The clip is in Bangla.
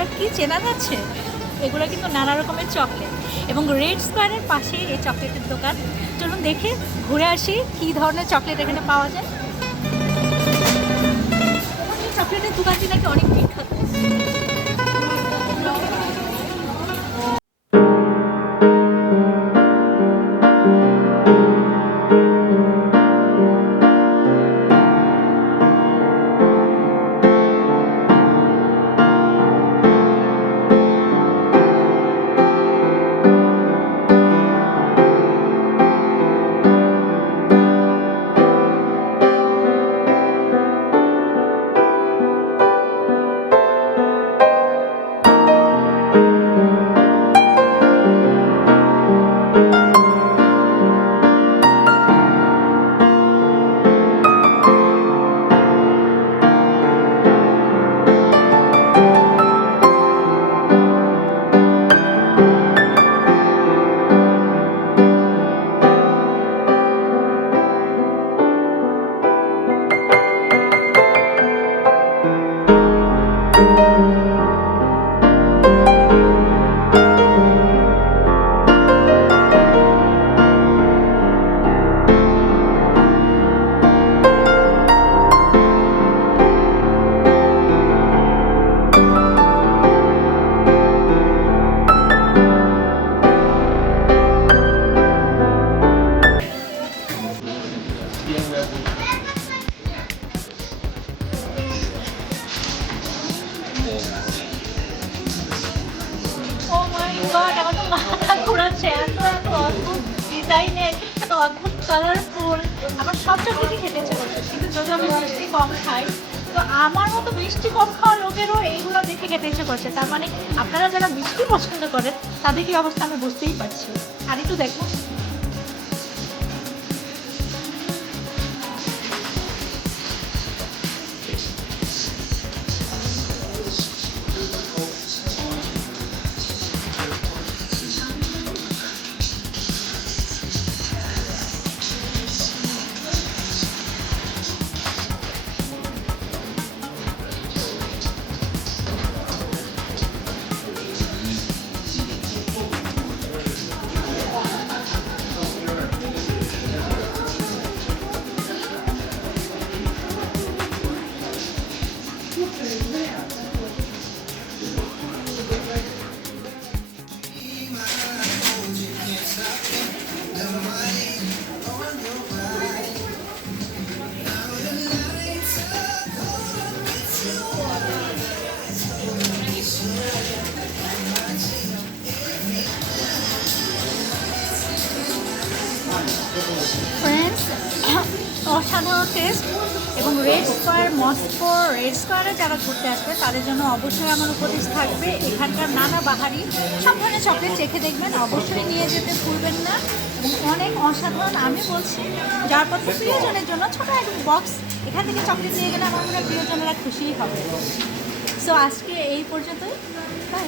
এগুলো কি চেনা যাচ্ছে? এগুলো কিন্তু নানা রকমের চকলেট এবং রেড স্কোয়ারের পাশে এই চকলেটের দোকান। চলুন দেখে ঘুরে আসি কী ধরনের চকলেট এখানে পাওয়া যায়। এই চকলেটের দোকানটি নাকি অনেক বিখ্যাত। আমার তো মাথা ঘোরাচ্ছে, এত এত অদ্ভুত ডিজাইনের, এত অদ্ভুত কালারফুল। আমার সব চকলেটই খেতে ইচ্ছে করছে, কিন্তু যদি আমি মিষ্টি কম খাই, তো আমার মতো মিষ্টি কম খাওয়া লোকেরও এইগুলো দেখে খেতে ইচ্ছে করছে। তার মানে আপনারা যারা মিষ্টি পছন্দ করেন তাদের কি অবস্থা আমি বুঝতেই পারছি। আর একটু দেখো, ফ্রেন্ডস, অসাধারণ টেস্ট। এবং রেড স্কোয়ার, মস্কো রেড স্কোয়ারে যারা ঘুরতে আসবে তাদের জন্য অবশ্যই আমার উপদেশ থাকবে এখানকার নানা বাহারি সব ধরনের চকলেট চেখে দেখবেন, অবশ্যই নিয়ে যেতে ভুলবেন না। এবং অনেক অসাধারণ, আমি বলছি যার পথে প্রিয়জনের জন্য ছোটো এক বক্স এখান থেকে চকলেট নিয়ে গেলে আমার মনে হয় প্রিয়জনেরা খুশিই হবে। সো আজকে এই পর্যন্তই, বাই।